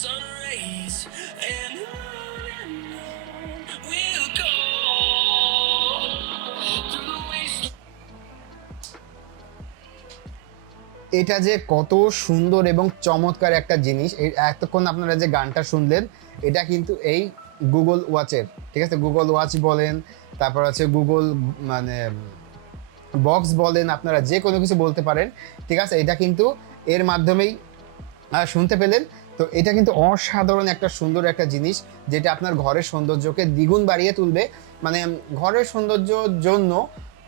sun rays, and on we'll go through the waste. এটা যে কত সুন্দর এবং চমৎকার একটা জিনিস, এতক্ষণ আপনারা যে গানটা শুনলেন এটা কিন্তু এই গুগল ওয়াচের, ঠিক আছে? গুগল ওয়াচ বলেন, তারপর হচ্ছে গুগল মানে বক্স বলেন, আপনারা যে কোনো কিছু বলতে পারেন, ঠিক আছে? এটা কিন্তু এর মাধ্যমেই শুনতে পেলেন। তো এটা কিন্তু অসাধারণ একটা সুন্দর একটা জিনিস, যেটা আপনার ঘরের সৌন্দর্যকে দ্বিগুণ বাড়িয়ে তুলবে। মানে ঘরের সৌন্দর্যর জন্য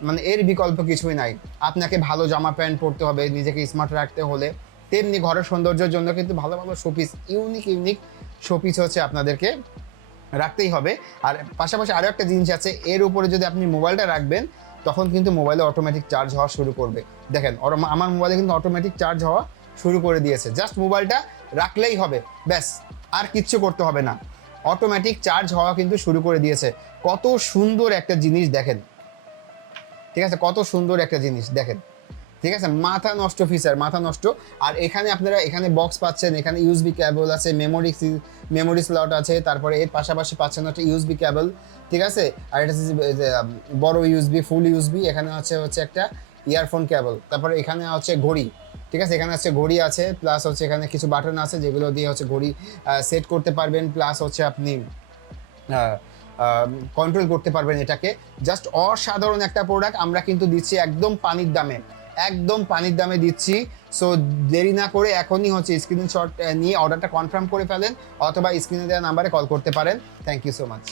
মানে এর বিকল্প কিছুই নাই। আপনাকে ভালো জামা প্যান্ট পরতে হবে নিজেকে স্মার্ট রাখতে হলে, তেমনি ঘরের সৌন্দর্যের জন্য কিন্তু ভালো ভালো শোপিস, ইউনিক ইউনিক শোপিস হচ্ছে আপনাদেরকে রাখতেই হবে। আর পাশাপাশি আরও একটা জিনিস আছে, এর উপরে যদি আপনি মোবাইলটা রাখবেন তখন কিন্তু মোবাইলে অটোমেটিক চার্জ হওয়া শুরু করবে। দেখেন আমার মোবাইলে কিন্তু অটোমেটিক চার্জ হওয়া শুরু করে দিয়েছে। জাস্ট মোবাইলটা রাখলেই হবে, ব্যাস, আর কিচ্ছু করতে হবে না, অটোমেটিক চার্জ হওয়া কিন্তু শুরু করে দিয়েছে। কত সুন্দর একটা জিনিস দেখেন, ঠিক আছে? কত সুন্দর একটা জিনিস দেখেন, ঠিক আছে? মাথা নষ্ট ফিচার, মাথা নষ্ট। আর এখানে আপনারা এখানে বক্স পাচ্ছেন, এখানে ইউএসবি কেবল আছে, মেমোরি স্লট আছে, তারপরে এর পাশাপাশি পাচ্ছেন হচ্ছে ইউএসবি কেবল, ঠিক আছে? আর এটা হচ্ছে বড় ইউএসবি, ফুল ইউএসবি। এখানে হচ্ছে একটা ইয়ারফোন কেবল, তারপরে এখানে হচ্ছে ঘড়ি, ঠিক আছে? এখানে হচ্ছে ঘড়ি আছে, প্লাস হচ্ছে এখানে কিছু বাটন আছে যেগুলো দিয়ে হচ্ছে ঘড়ি সেট করতে পারবেন, প্লাস হচ্ছে আপনি কন্ট্রোল করতে পারবেন এটাকে। জাস্ট অসাধারণ একটা প্রোডাক্ট। আমরা কিন্তু দিচ্ছি একদম পানির দামে, একদম পানির দামে দিচ্ছি। সো দেরি না করে এখনই হচ্ছে স্ক্রিনশট নিয়ে অর্ডারটা কনফার্ম করে ফেলেন, অথবা স্ক্রিনে দেওয়া নাম্বারে কল করতে পারেন। Thank you so much.